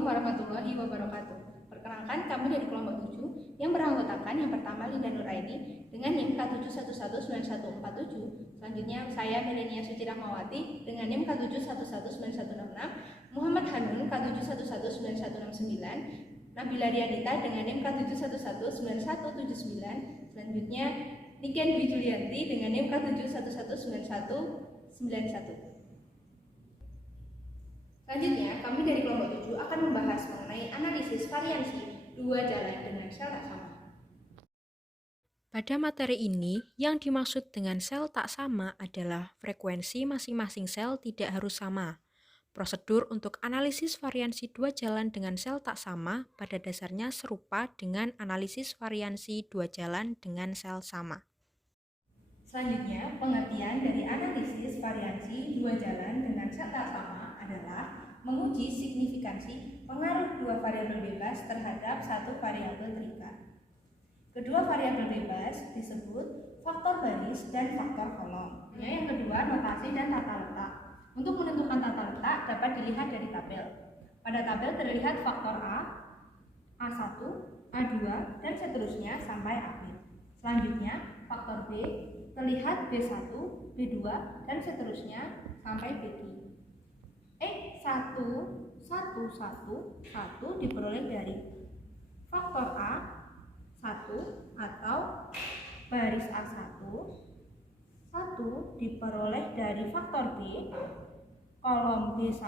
Assalamualaikum warahmatullahi wabarakatuh. Perkenalkan, kami dari kelompok 7 yang beranggotakan yang pertama Linda Nuraini dengan NIM K7119147. Selanjutnya saya Melenia Suci Rahmawati dengan NIM K7119166, Muhammad Hanun K7119169, Nabila Rianita dengan NIM K7119179. Selanjutnya Niken Dwi Julianti dengan NIM K7119191. Selanjutnya, kami dari kelompok 7 akan membahas mengenai analisis variansi dua jalan dengan sel tak sama. Pada materi ini, yang dimaksud dengan sel tak sama adalah frekuensi masing-masing sel tidak harus sama. Prosedur untuk analisis variansi dua jalan dengan sel tak sama pada dasarnya serupa dengan analisis variansi dua jalan dengan sel sama. Selanjutnya, pengertian dari analisis variansi dua jalan dengan sel tak sama adalah menguji signifikansi pengaruh dua variabel bebas terhadap satu variabel terikat. Kedua variabel bebas disebut faktor baris dan faktor kolom. Yang kedua, notasi dan tata letak. Untuk menentukan tata letak dapat dilihat dari tabel. Pada tabel terlihat faktor A, A1, A2, dan seterusnya sampai akhir. Selanjutnya, faktor B terlihat B1, B2, dan seterusnya sampai B3. X1, 1, 1, 1 diperoleh dari faktor A, 1 atau baris A1, 1 diperoleh dari faktor B, kolom B1,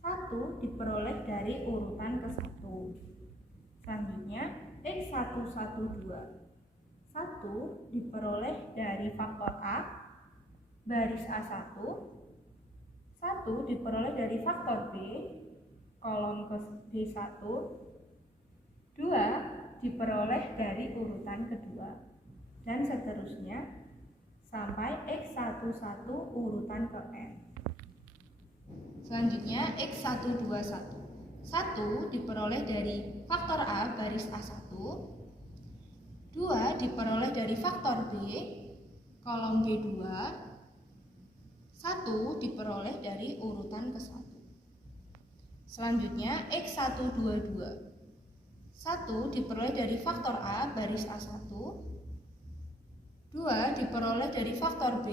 1 diperoleh dari urutan ke-1. Selanjutnya, X112, 1 diperoleh dari faktor A, baris A1, 1 diperoleh dari faktor B, kolom ke B1, 2 diperoleh dari urutan kedua, dan seterusnya sampai X11 urutan ke N. Selanjutnya X121, 1 diperoleh dari faktor A baris A1, 2 diperoleh dari faktor B, kolom B2, 1 diperoleh dari urutan ke-1. Selanjutnya X122, 1 diperoleh dari faktor A baris A1, 2 diperoleh dari faktor B,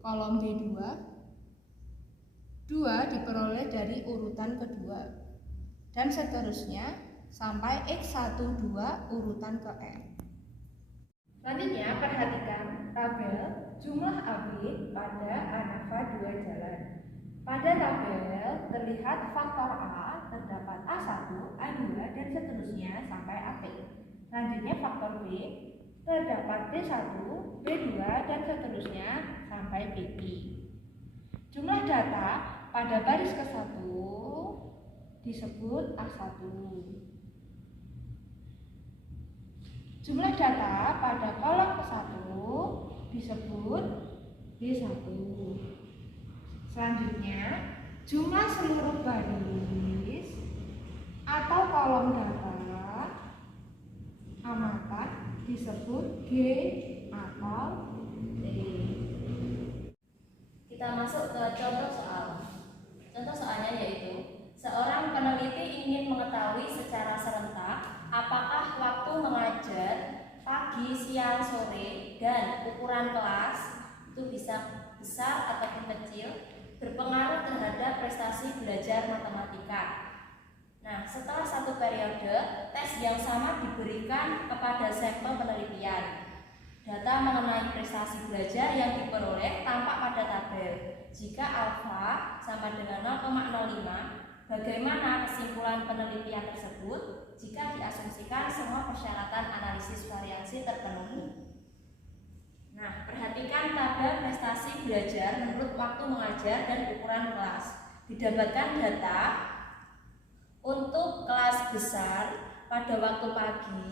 kolom B2, 2 diperoleh dari urutan kedua, dan seterusnya sampai X12 urutan ke N. Selanjutnya, perhatikan tabel jumlah AB pada ANAVA dua jalan. Pada tabel terlihat faktor A terdapat A1, A2, dan seterusnya sampai AP. Selanjutnya faktor B terdapat B1, B2, dan seterusnya sampai BP. Jumlah data pada baris ke-1 disebut A1. Jumlah data pada kolom ke-1 disebut B1. Selanjutnya, jumlah seluruh baris atau kolom data amatan disebut G atau T. Kita masuk ke contoh soal. Contoh soalnya yaitu, seorang peneliti ingin mengetahui secara serentak apakah waktu mengajar pagi, siang, sore, dan ukuran kelas itu bisa besar ataupun kecil berpengaruh terhadap prestasi belajar matematika. Nah, setelah satu periode, tes yang sama diberikan kepada sampel penelitian. Data mengenai prestasi belajar yang diperoleh tampak pada tabel. Jika alfa sama dengan 0,05, bagaimana kesimpulan penelitian tersebut jika diasumsikan semua persyaratan analisis variansi terpenuhi? Nah, perhatikan tabel prestasi belajar menurut waktu mengajar dan ukuran kelas. Didapatkan data untuk kelas besar pada waktu pagi,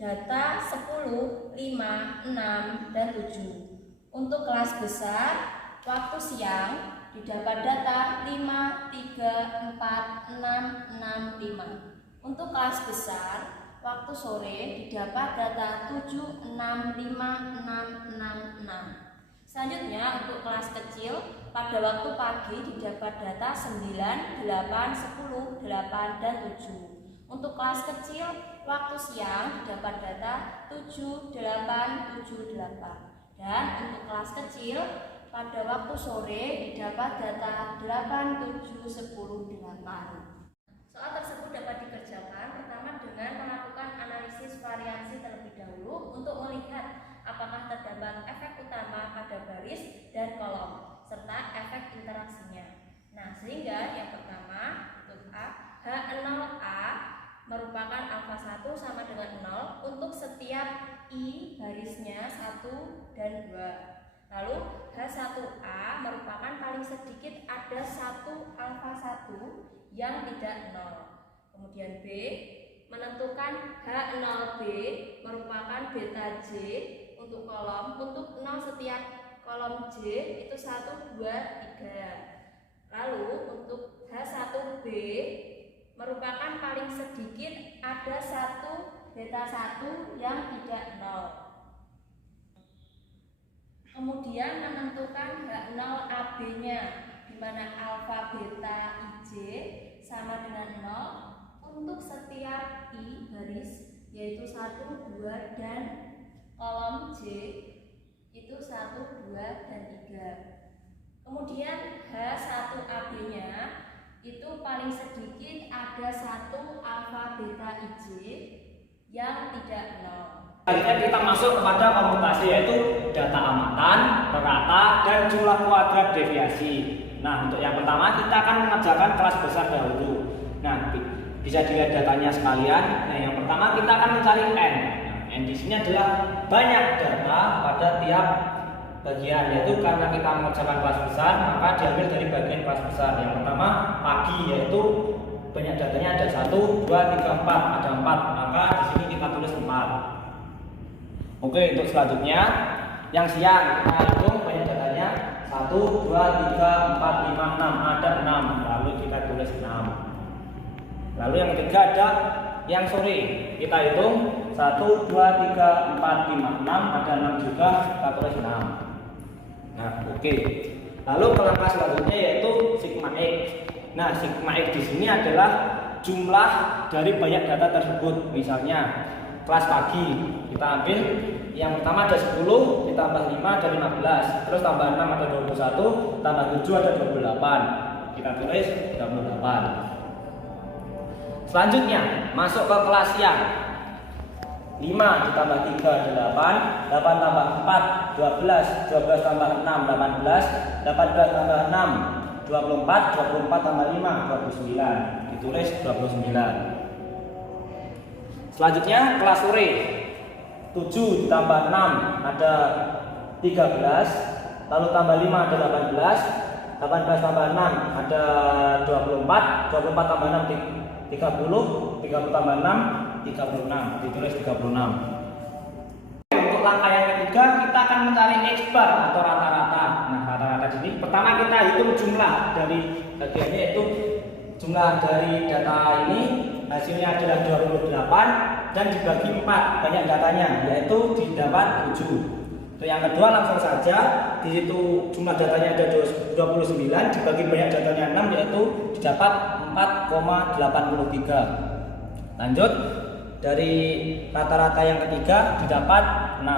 data 10, 5, 6, dan 7. Untuk kelas besar, waktu siang didapat data 5, 3, 4, 6, 6, 5. Untuk kelas besar, waktu sore didapat data 7, 6, 5, 6, 6, 6. Selanjutnya untuk kelas kecil, pada waktu pagi didapat data 9, 8, 10, 8, dan 7. Untuk kelas kecil, waktu siang didapat data 7, 8, 7, 8. Dan untuk kelas kecil, pada waktu sore didapat data 8, 7, 10, 8. Soal tersebut dapat dikerjakan pertama dengan melakukan analisis variansi terlebih dahulu untuk melihat apakah terdapat efek utama pada baris dan kolom serta efek interaksinya. Nah, sehingga yang pertama untuk A, H0A merupakan alfa 1 sama dengan 0 untuk setiap I barisnya 1 dan 2. Lalu H1A merupakan paling sedikit ada 1 alfa 1 yang tidak 0. Kemudian B menentukan H0B merupakan beta J untuk kolom, untuk 0 setiap kolom J itu 1, 2, 3. Lalu untuk H1B merupakan paling sedikit ada 1 beta 1 yang tidak 0. Kemudian menentukan H0AB-nya, di mana alfa beta IJ sama dengan 0 untuk setiap I baris, yaitu 1, 2, dan kolom J itu 1, 2, dan 3. Kemudian H1AB-nya itu paling sedikit ada 1 alfa beta IJ yang tidak 0. Selanjutnya kita masuk kepada komputasi, yaitu data amatan, rata, dan jumlah kuadrat deviasi. Nah, untuk yang pertama kita akan mengerjakan kelas besar dahulu. Nah, bisa dilihat datanya sekalian. Nah, yang pertama kita akan mencari N. Nah, N di sini adalah banyak data pada tiap bagian, yaitu karena kita mengerjakan kelas besar, maka diambil dari bagian kelas besar. Yang pertama pagi, yaitu banyak datanya ada 1, 2, 3, 4, ada 4. Maka di sini kita tulis 4. Oke, untuk selanjutnya yang siang kita hitung banyak datanya 1, 2, 3, 4, 5, 6, ada 6, lalu kita tulis 6. Lalu yang ketiga ada yang sore, kita hitung 1, 2, 3, 4, 5, 6, ada 6 juga, kita tulis 6. Nah, oke. Lalu langkah selanjutnya yaitu sigma X. Nah, sigma X di sini adalah jumlah dari banyak data tersebut. Misalnya kelas pagi kita ambil yang pertama ada 10 ditambah 5 ada 15, terus tambah 6 ada 21, tambah 7 ada 28. Kita tulis 28. Selanjutnya masuk ke kelas siang. 5 ditambah 3 8, 8 tambah 4 12, 12 tambah 6 18, 18 tambah 6 24, 24 tambah 5 29. Ditulis 29. Selanjutnya kelas sore, 7 ditambah 6 ada 13, lalu tambah 5 ada 18, 18 tambah 6 ada 24, 24 tambah 6 30, 30 tambah 6 36, ditulis 36. Untuk langkah yang ketiga kita akan mencari X bar atau rata-rata. Nah, rata-rata di sini pertama kita hitung jumlah dari bagiannya, yaitu jumlah dari data ini hasilnya adalah 28 dan dibagi 4 banyak datanya, yaitu didapat 7. Untuk yang kedua langsung saja, di situ jumlah datanya ada 29 dibagi banyak datanya 6, yaitu didapat 4,83. Lanjut, dari rata-rata yang ketiga didapat 6.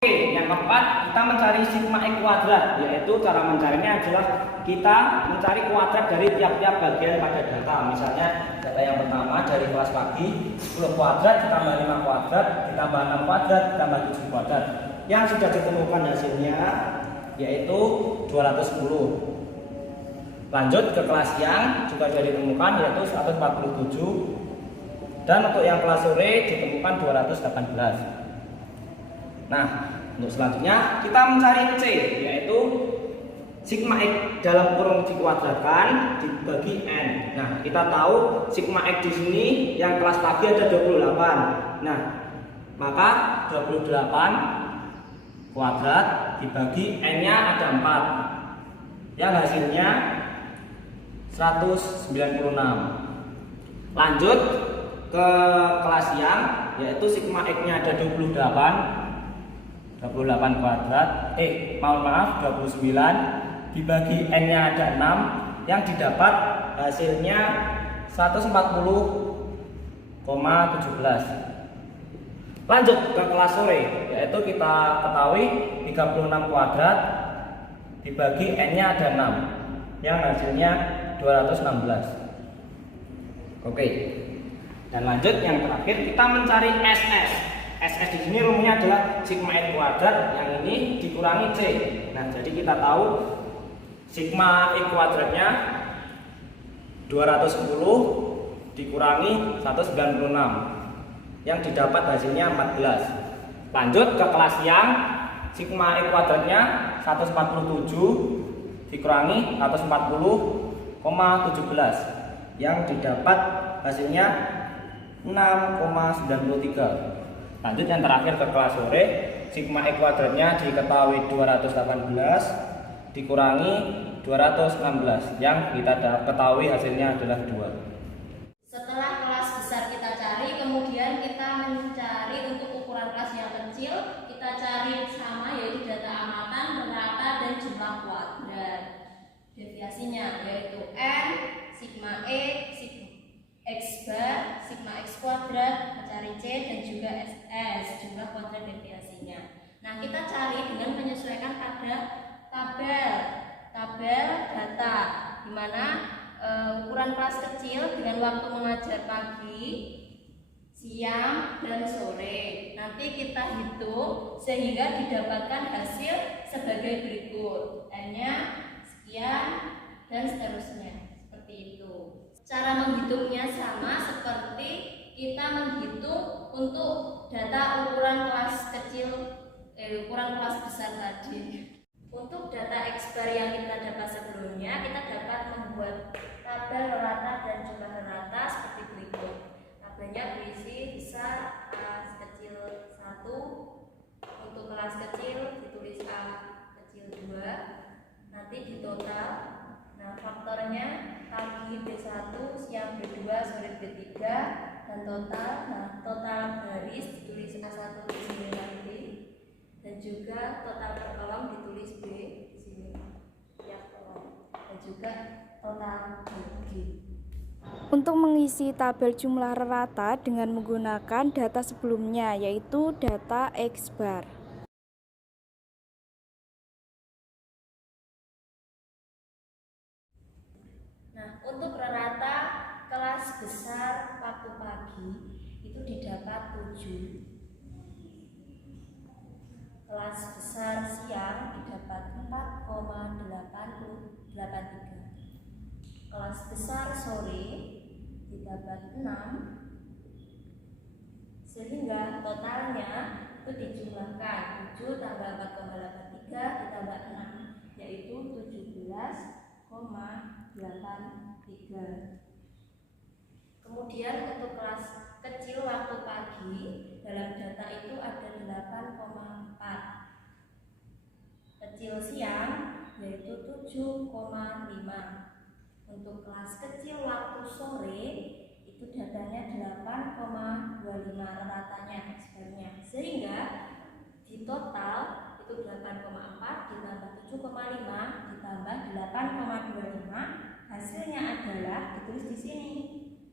Oke, yang keempat kita mencari sigma X kuadrat, yaitu cara mencarinya adalah kita mencari kuadrat dari tiap-tiap bagian pada data. Misalnya data yang pertama dari kelas pagi 10 kuadrat ditambah 5 kuadrat ditambah 6 kuadrat ditambah 7 kuadrat. Yang sudah ditemukan hasilnya yaitu 210. Lanjut ke kelas siang juga sudah ditemukan yaitu 147. Dan untuk yang kelas sore ditemukan 218. Nah, untuk selanjutnya kita mencari C, yaitu sigma X dalam kurung dikuadratkan dibagi N. Nah, kita tahu sigma X di sini yang kelas pagi ada 28. Nah, maka 28 kuadrat dibagi N-nya ada 4. Yang hasilnya 196. Lanjut ke kelas siang, yaitu sigma X-nya ada 28. 28 kuadrat, mohon maaf 29 dibagi N-nya ada 6, yang didapat hasilnya 140,17. Lanjut ke kelas sore, yaitu kita ketahui 36 kuadrat dibagi N-nya ada 6, yang hasilnya 216. Oke. Dan lanjut yang terakhir kita mencari SS. SS di sini rumusnya adalah sigma N kuadrat, yang ini dikurangi C. Nah, jadi kita tahu sigma I kuadratnya 210 dikurangi 196, yang didapat hasilnya 14. Lanjut ke kelas siang, sigma I kuadratnya 147 dikurangi 140,17, yang didapat hasilnya 6,93. Lanjut yang terakhir ke kelas sore, sigma I kuadratnya diketahui 218 dikurangi 216, yang kita ketahui hasilnya adalah 2. Setelah kelas besar kita cari, kemudian kita mencari untuk ukuran kelas yang kecil, kita cari sama, yaitu data amatan, rata, dan jumlah kuadrat. Deviasinya yaitu N, sigma E, sigma X bar, sigma X kuadrat, mencari C, dan juga SS, jumlah kuadrat deviasinya. Nah, kita cari dengan menyesuaikan pada tabel data, di mana ukuran kelas kecil dengan waktu mengajar pagi, siang, dan sore. Nanti kita hitung sehingga didapatkan hasil sebagai berikut. N-nya sekian dan seterusnya. Seperti itu. Cara menghitungnya sama seperti kita menghitung untuk data ukuran kelas kecil, ukuran kelas besar tadi. Untuk data X bar yang kita dapat sebelumnya, kita dapat membuat tabel rata dan jumlah rata seperti berikut. Tabelnya berisi besar kelas kecil 1, untuk kelas kecil ditulis A kecil 2, nanti di total. Nah, faktornya pagi B1, siang B2, sore B3, dan total. Nah, total baris ditulis A1 di sini nanti, dan juga total per kolom ditulis B di sini tiap kolom, dan juga total bagi. Untuk mengisi tabel jumlah rata dengan menggunakan data sebelumnya, yaitu data X bar. Nah, untuk rata kelas besar waktu pagi itu didapat 7. Kelas besar siang didapat 4,883. Kelas besar sore didapat 6. Sehingga totalnya itu dijumlahkan 7 tambah 4,83 ditambah 6, yaitu 17,83. Kemudian untuk kelas kecil waktu pagi dalam data itu ada 8,4. Kecil siang yaitu 7,5. Untuk kelas kecil waktu sore itu datanya 8,25 ratanya X-bar-nya. Sehingga di total itu 8,4 ditambah 7,5 ditambah 8,25, hasilnya adalah ditulis di sini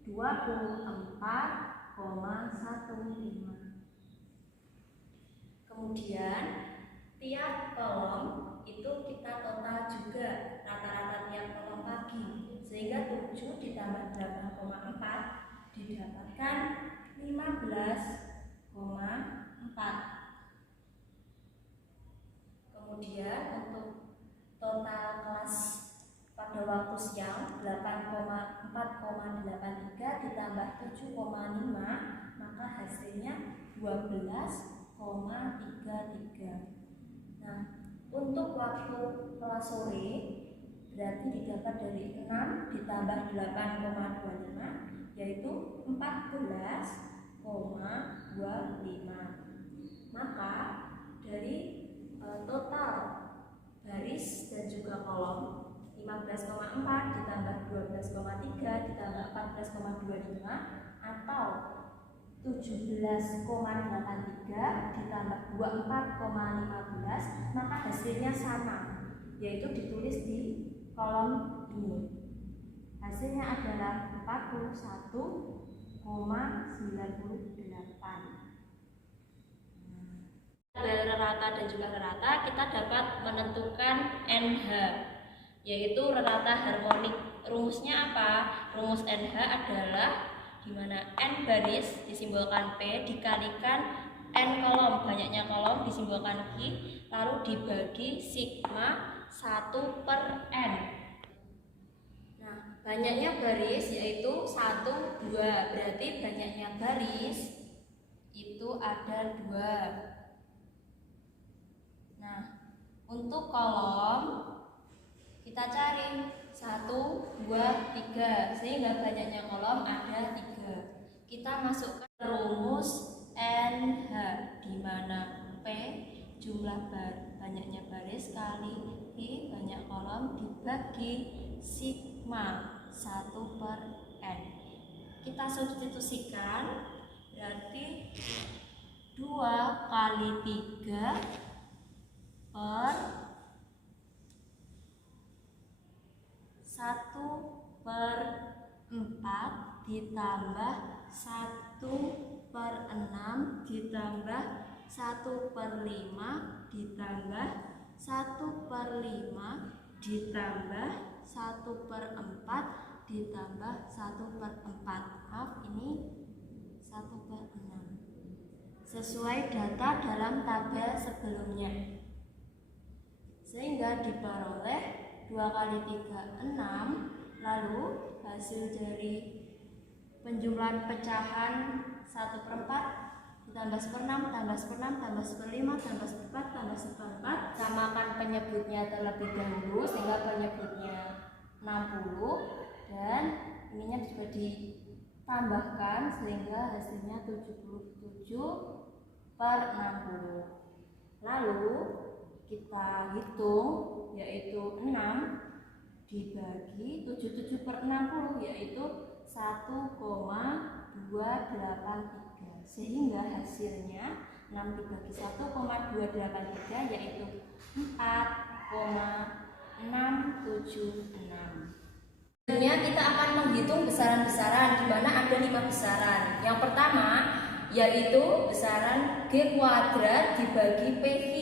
24,15. Kemudian tiap kolom itu kita total juga rata-rata tiap kolom pagi, sehingga 7 ditambah 8,4 didapatkan 15,4. Kemudian untuk total kelas pada waktu siang 8,4,83 ditambah 7,5, maka hasilnya 12,33. Nah, untuk waktu kelas sore berarti didapat dari 6 ditambah 8,25, yaitu 14,25. Maka dari total baris dan juga kolom 15,4 ditambah 12,3 ditambah 14,25 atau 17,83 ditambah 24,15, maka hasilnya sama, yaitu ditulis di kolom ini. Hasilnya adalah 41,98. Tabel rata dan jumlah rata kita dapat menentukan NH, yaitu rata harmonik. Rumusnya apa? Rumus NH adalah di mana N baris disimbolkan P dikalikan N kolom, banyaknya kolom disimbolkan Q, lalu dibagi sigma 1/N. Nah, banyaknya baris yaitu 1, 2, berarti banyaknya baris itu ada 2. Nah, untuk kolom kita cari 1, 2, 3, sehingga banyaknya kolom ada 3. Kita masukkan rumus NH, di mana P jumlah banyaknya baris kali I banyak kolom dibagi sigma 1/N. Kita substitusikan, berarti 2 kali 3 per 1/4 ditambah 1/6 ditambah 1/5 ditambah 1/5 ditambah 1/4 ditambah 1/4. Maaf, ini 1/6. Sesuai data dalam tabel sebelumnya. Sehingga diperoleh 2 kali 3, 6. Lalu hasil dari penjumlahan pecahan 1/4 ditambah 1/6 tambah 1/6 tambah 1/5 tambah 1/4 tambah 1/4, samakan penyebutnya terlebih dahulu sehingga penyebutnya 60 dan ininya juga ditambahkan sehingga hasilnya 77/60. Lalu kita hitung, yaitu 6 dibagi 77/60, yaitu 1,283, sehingga hasilnya 6 dibagi 1,283 yaitu 4,676. Selanjutnya kita akan menghitung besaran-besaran, di mana ada 5 besaran. Yang pertama yaitu besaran G kuadrat dibagi PQ.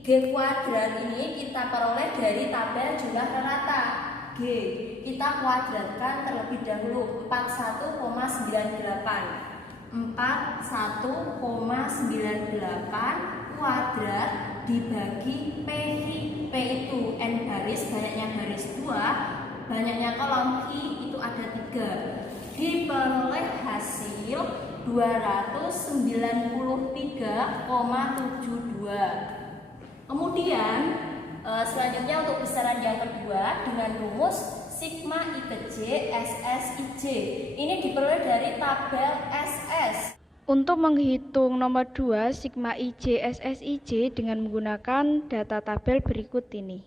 G kuadrat ini kita peroleh dari tabel jumlah rata. G kita kuadratkan terlebih dahulu, 41,98. 41,98 kuadrat dibagi PQ. P itu N baris, banyaknya baris 2, banyaknya kolom. I itu ada 3. Diperoleh hasil 293,72. Kemudian selanjutnya untuk besaran yang kedua dengan rumus sigma I ke J SS IJ. Ini diperoleh dari tabel SS. Untuk menghitung nomor 2 sigma IJ SS IJ dengan menggunakan data tabel berikut ini.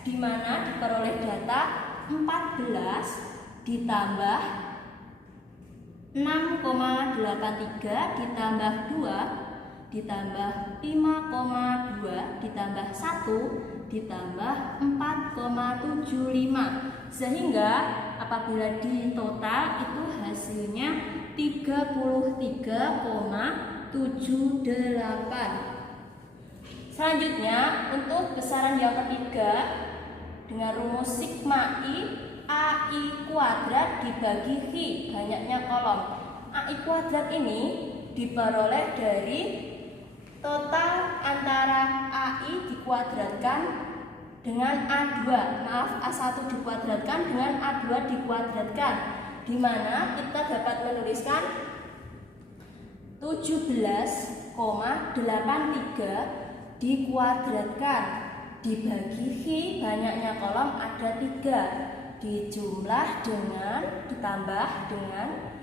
Di mana diperoleh data 14 ditambah 6,83 ditambah 2 ditambah 5,2 ditambah 1 ditambah 4,75, sehingga apabila di total itu hasilnya 33,78. Selanjutnya untuk besaran yang ketiga dengan rumus sigma I AI kuadrat dibagi Q, banyaknya kolom. AI kuadrat ini diperoleh dari total antara AI dikuadratkan dengan A2, A1 dikuadratkan dengan A2 dikuadratkan, di mana kita dapat menuliskan 17,83 dikuadratkan dibagi Q, banyaknya kolom ada 3, dijumlah dengan ditambah dengan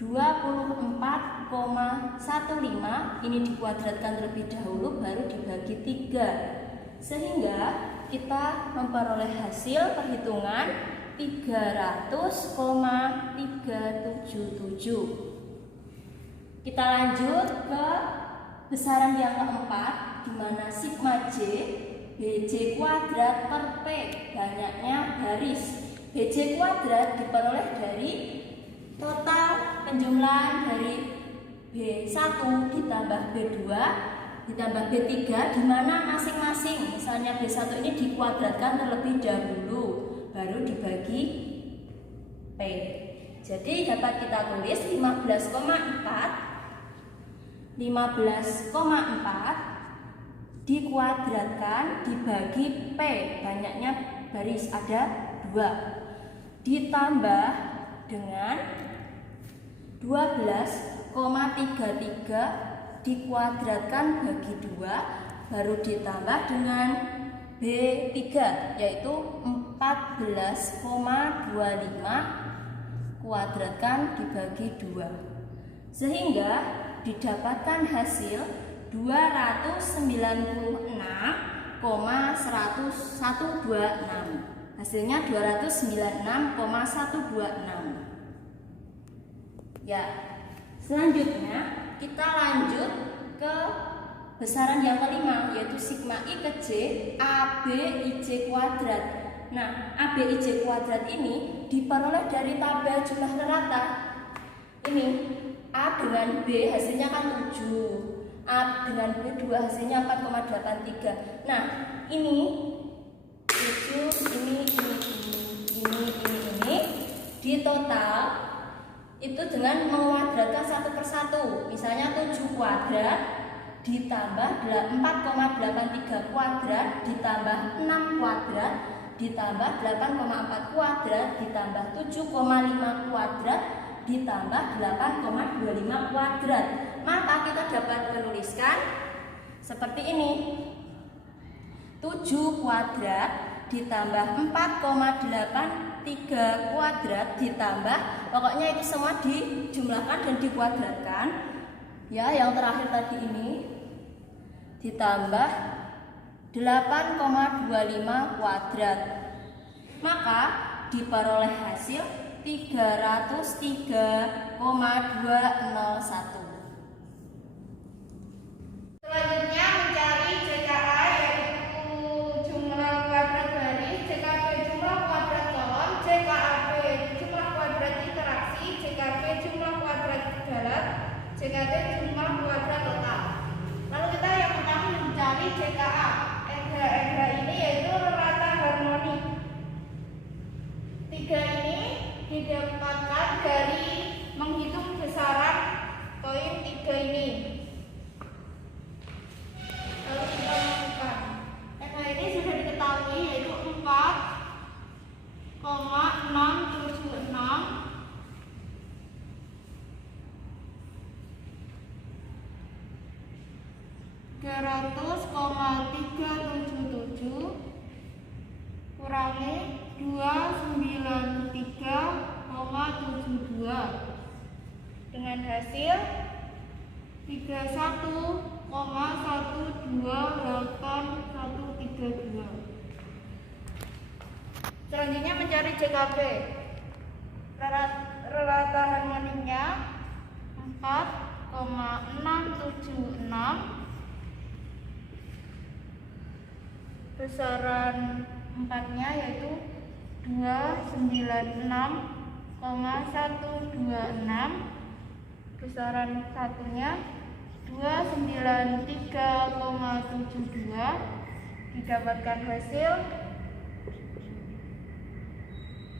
24,15, ini dikuadratkan terlebih dahulu baru dibagi 3, sehingga kita memperoleh hasil perhitungan 300,377. Kita lanjut ke besaran yang keempat, di mana sigma J BJ kuadrat per P, banyaknya baris. BJ kuadrat diperoleh dari total penjumlahan dari B1 ditambah B2 ditambah B3, di mana masing-masing, misalnya B1 ini dikuadratkan terlebih dahulu, baru dibagi P. Jadi dapat kita tulis 15,4 dikuadratkan dibagi P, banyaknya baris ada 2, ditambah dengan 12,33 dikuadratkan bagi 2, baru ditambah dengan B3, yaitu 14,25 kuadratkan dibagi 2, sehingga didapatkan hasil 296,126. Hasilnya 296,126. Ya, selanjutnya kita lanjut ke besaran yang kelima, yaitu sigma I ke J AB IJ kuadrat. Nah, AB IJ kuadrat ini diperoleh dari tabel jumlah rata. Ini A dengan B hasilnya kan 7, A dengan B2 hasilnya 4,83. Nah, ini 7, ini di total itu dengan menguadratkan satu persatu. Misalnya 7 kuadrat ditambah 4,83 kuadrat ditambah 6 kuadrat ditambah 8,4 kuadrat ditambah 7,5 kuadrat ditambah 8,25 kuadrat. Maka kita dapat menuliskan seperti ini. 7 kuadrat ditambah 4,83 kuadrat ditambah, pokoknya itu semua dijumlahkan dan dikuadratkan. Ya, yang terakhir tadi ini ditambah 8,25 kuadrat. Maka diperoleh hasil 303,201. Selanjutnya mencari JKA, yaitu jumlah kuadrat baris, JKP jumlah kuadrat kolom, JKAP jumlah kuadrat interaksi, JKP jumlah kuadrat dalat, JKT jumlah kuadrat total. Lalu kita yang pertama mencari JKA. Ekra ini yaitu rata harmonik. 3 ini didapatkan dari menghitung besaran poin 3 ini. Lalu kita masukkan. Ekra ini sudah diketahui yaitu 4,676 300,377 kurangi 293,72 dengan hasil 31,128,132. Selanjutnya mencari JKP. Rata harmoniknya 4,676, besaran 4-nya yaitu 296,126, besaran 1-nya 293,72, didapatkan hasil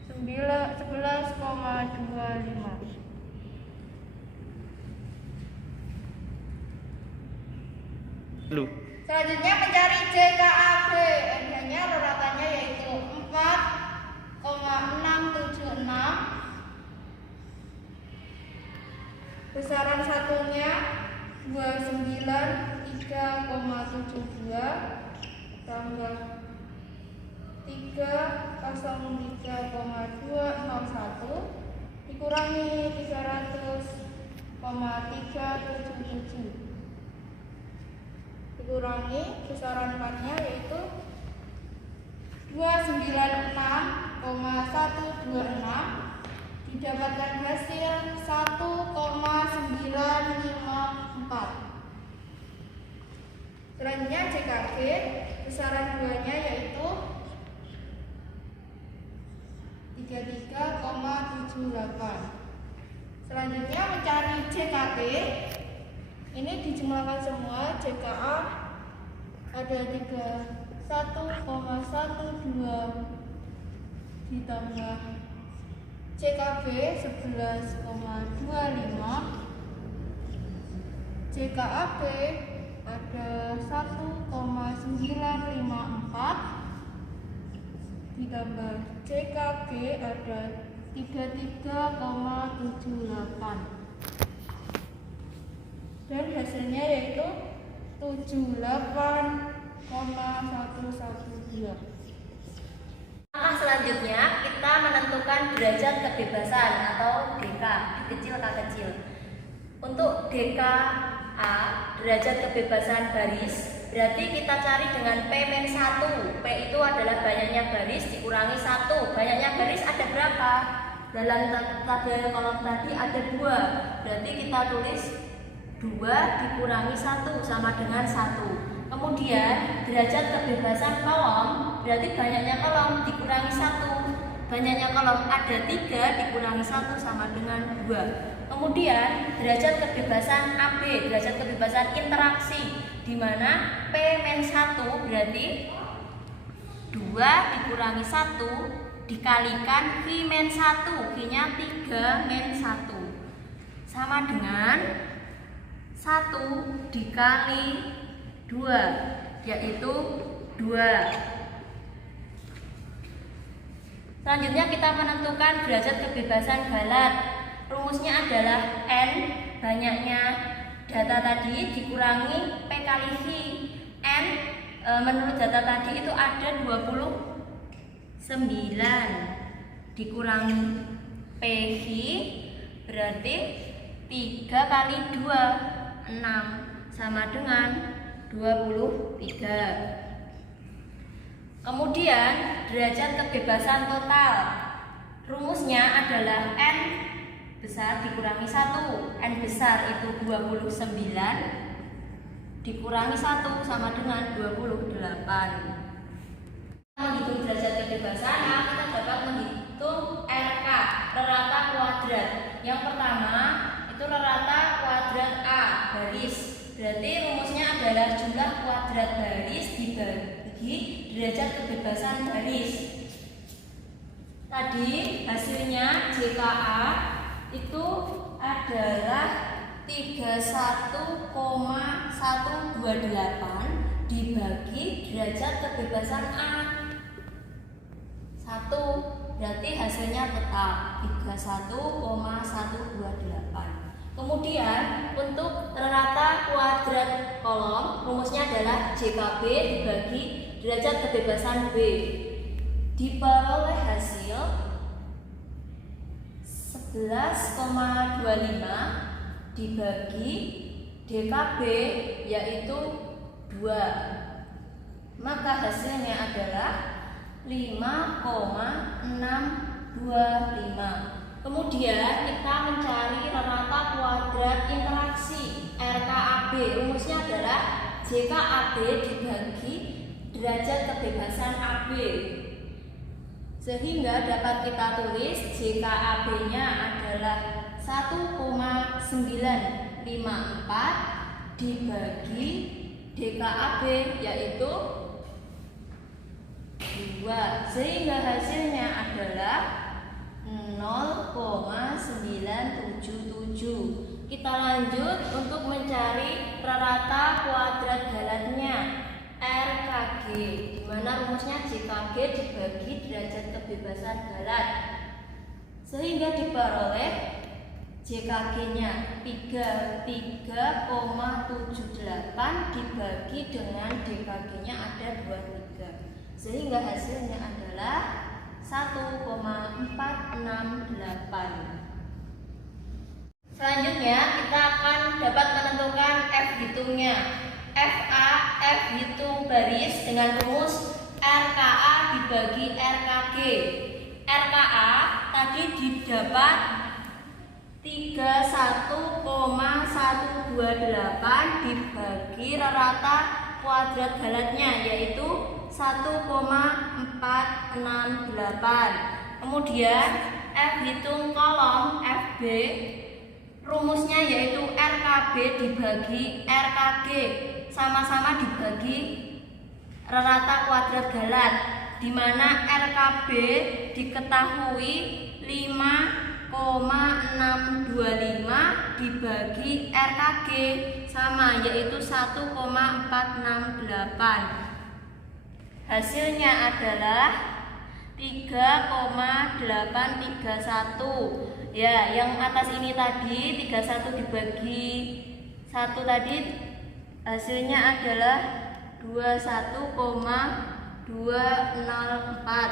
11,25. Selanjutnya mencari JKAB. N-nya reratannya yaitu 4,676, besaran 1-nya 293,72 tambah 303,201 dikurangi 300,377 dikurangi besaran 4-nya yaitu 296,126 didapatkan hasil 1,954. Selanjutnya JKG, besaran duanya yaitu 33,78. Selanjutnya mencari JKT. Ini dijumlahkan semua. JKA ada 31,12 ditambah JKB 11,25, JKAB ada 1,954 ditambah JKG ada 33,78 dan hasilnya yaitu 78,112. Langkah selanjutnya kita menentukan derajat kebebasan atau DK, kecil K kecil. Untuk DKA, derajat kebebasan baris, berarti kita cari dengan P-1. P itu adalah banyaknya baris dikurangi 1. Banyaknya baris ada berapa? Dalam tabel kolom tadi ada 2. Berarti kita tulis 2 dikurangi 1 sama dengan 1. Kemudian derajat kebebasan kolom, berarti banyaknya kolom dikurangi 1. Banyaknya kolom ada 3 dikurangi 1 sama dengan 2. Kemudian derajat kebebasan AB, derajat kebebasan interaksi, di mana P-1 berarti 2 dikurangi 1 dikalikan V-1, V-nya 3-1 sama dengan 1 dikali 2, yaitu 2. Selanjutnya kita menentukan derajat kebebasan galat. Rumusnya adalah N, banyaknya data tadi dikurangi P kali V. N menurut data tadi itu ada 29 dikurangi PV berarti 3 kali 2 6 sama dengan 23. Kemudian derajat kebebasan total, rumusnya adalah N besar dikurangi 1. N besar itu 29 dikurangi 1 sama dengan 28. Menghitung derajat kebebasan, kita dapat menghitung RK, rata kuadrat. Yang pertama itu rata kuadrat A baris. Berarti rumusnya adalah jumlah kuadrat baris dibagi derajat kebebasan baris. Tadi hasilnya JKA itu adalah 31,128 dibagi derajat kebebasan A 1, berarti hasilnya tetap 31,128. Kemudian untuk rata kuadrat kolom, rumusnya adalah JKB dibagi derajat kebebasan B. Diperoleh hasil 11,25 dibagi DKB yaitu 2. Maka hasilnya adalah 5,625. Kemudian kita mencari rata kuadrat interaksi RKAB. Rumusnya adalah JKAB dibagi derajat kebebasan AB. Sehingga dapat kita tulis JKAB-nya adalah 1,954 dibagi DKAB yaitu 2. Sehingga hasilnya adalah 0,977. Kita lanjut untuk mencari rata kuadrat galatnya RKG, di mana rumusnya JKG dibagi derajat kebebasan galat. Sehingga diperoleh JKG-nya 33,78 dibagi dengan DKG-nya ada 23. Sehingga hasilnya adalah 1,468. Selanjutnya kita akan dapat menentukan F hitungnya. FA, F hitung baris dengan rumus RKA dibagi RKG. RKA tadi didapat 31,128 dibagi rata kuadrat galatnya, yaitu 1,468. Kemudian F hitung kolom FB, rumusnya yaitu RKB dibagi RKG, sama-sama dibagi rata kuadrat galat, di mana RKB diketahui 5,625 dibagi RKG sama, yaitu 1,468. Hasilnya adalah 3,831. Ya, yang atas ini tadi 31 dibagi 1 tadi hasilnya adalah 21,204.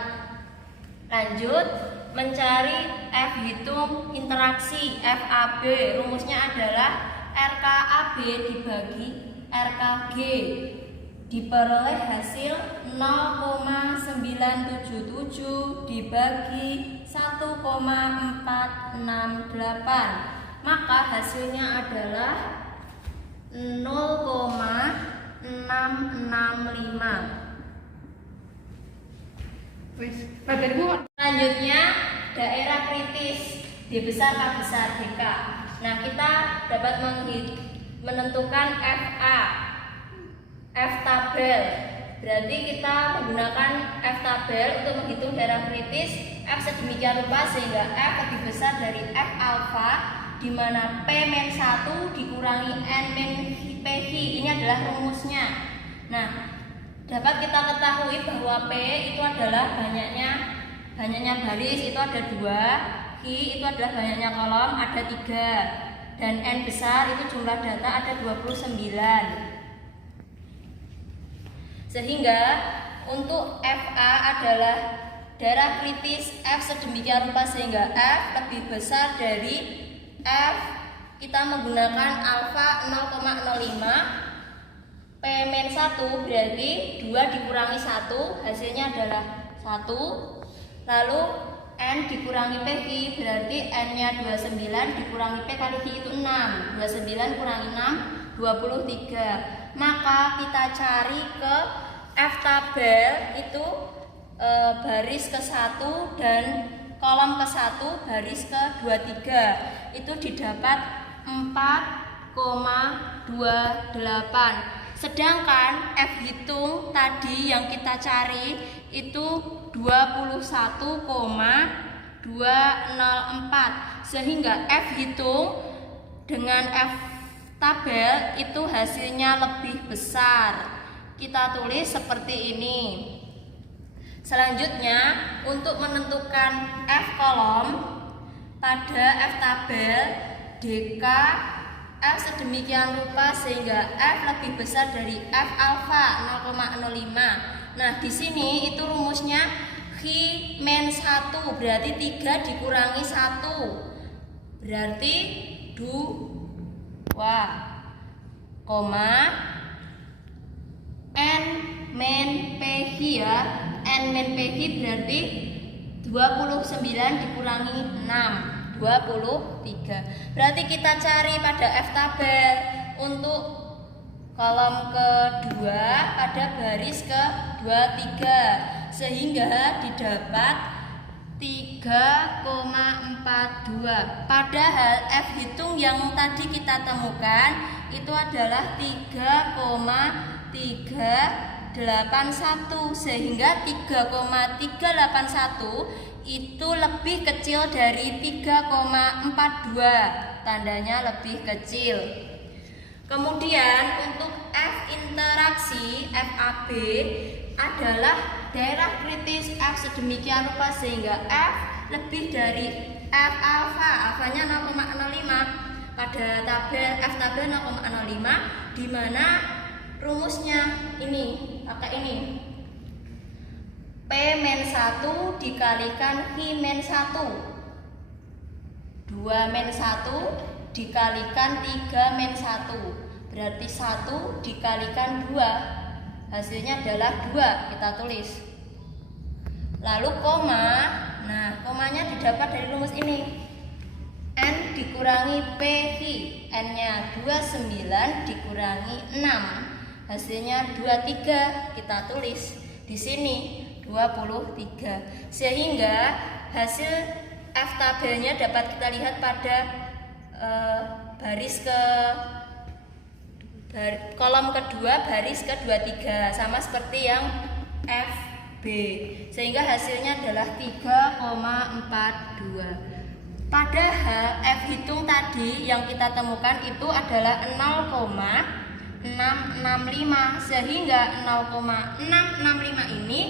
Lanjut mencari F hitung interaksi FAB, rumusnya adalah RKAB dibagi RKG, diperoleh hasil 0,977 dibagi 1,468, maka hasilnya adalah 0,665. Selanjutnya daerah kritis D besar K besar DK. Nah, kita dapat menentukan FA, F tabel. Berarti kita menggunakan F tabel untuk menghitung daerah kritis F sedemikian rupa sehingga F lebih besar dari F alfa, di mana P-1 dikurangi N-PH. Ini adalah rumusnya. Nah, dapat kita ketahui bahwa P itu adalah banyaknya baris, itu ada 2, Q itu adalah banyaknya kolom, ada 3, dan N besar itu jumlah data ada 29. Sehingga untuk FA adalah daerah kritis F sedemikian rupa sehingga F lebih besar dari F. Kita menggunakan alfa 0,05, P-1 berarti 2 dikurangi 1, hasilnya adalah 1. Lalu N dikurangi PQ berarti N-nya 29 dikurangi P kali Q itu 6. 29 kurangi 6, 23. Maka kita cari ke F tabel itu baris ke-1 dan kolom ke-1 baris ke-23 itu didapat 4,28. Sedangkan F hitung tadi yang kita cari itu 21,204, sehingga F hitung dengan F tabel itu hasilnya lebih besar. Kita tulis seperti ini. Selanjutnya untuk menentukan F kolom pada F tabel DK F sedemikian rupa sehingga F lebih besar dari F alfa 0,05. Nah, di sini itu rumusnya Q-1 berarti 3 dikurangi 1 berarti 2, koma N-PH ya. N-PH berarti 29 dikurangi 6, 23. Berarti kita cari pada F tabel untuk kolom kedua pada baris ke-23 sehingga didapat 3,42. Padahal F hitung yang tadi kita temukan itu adalah 3,381 sehingga 3,381 itu lebih kecil dari 3,42, tandanya lebih kecil. Kemudian untuk F interaksi FAB adalah daerah kritis F sedemikian rupa sehingga F lebih dari F alfa, alfanya 0,05 pada tabel F tabel 0,05, di mana rumusnya ini pakai ini. P-1 dikalikan Q-1 2-1 dikalikan 3-1 berarti 1 dikalikan 2, hasilnya adalah 2, kita tulis. Lalu koma, nah komanya didapat dari rumus ini. N dikurangi PQ, N-nya 29 dikurangi 6, hasilnya 23. Kita tulis di sini 23. Sehingga hasil F tabelnya dapat kita lihat pada kolom kedua baris ke-23, sama seperti yang FB, sehingga hasilnya adalah 3,42. Padahal F hitung tadi yang kita temukan itu adalah 0,665, sehingga 0,665 ini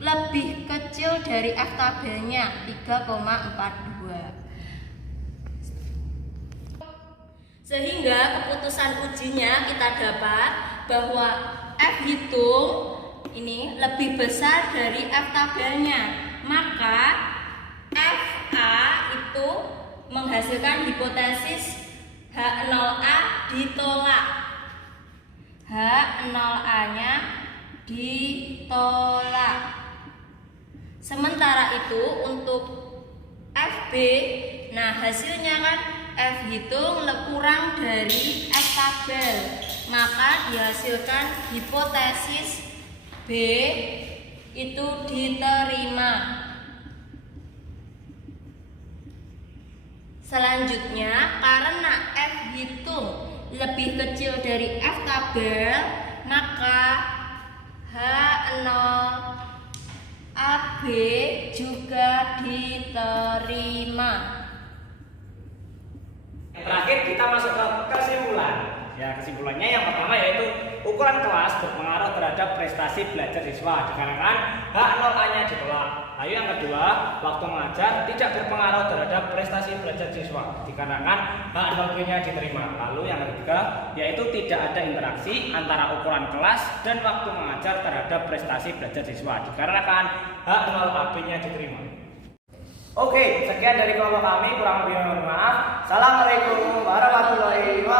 lebih kecil dari F tabelnya 3,42. Sehingga keputusan ujinya kita dapat bahwa F hitung ini lebih besar dari F tabelnya. Maka FA itu menghasilkan hipotesis H0A ditolak. H0A-nya ditolak. Sementara itu untuk FB, nah hasilnya kan F hitung kurang dari F tabel, maka dihasilkan hipotesis B itu diterima. Selanjutnya, karena F hitung lebih kecil dari F tabel, maka H0AB juga diterima. Terakhir kita masuk ke kesimpulan. Ya, kesimpulannya yang pertama yaitu ukuran kelas berpengaruh terhadap prestasi belajar siswa dikarenakan H0A-nya ditolak. Lalu yang kedua, waktu mengajar tidak berpengaruh terhadap prestasi belajar siswa dikarenakan H0B-nya diterima. Lalu yang ketiga, yaitu tidak ada interaksi antara ukuran kelas dan waktu mengajar terhadap prestasi belajar siswa dikarenakan H0AB-nya diterima. Oke, sekian dari kelompok kami, kurang lebih mohon maaf. Assalamualaikum warahmatullahi wabarakatuh.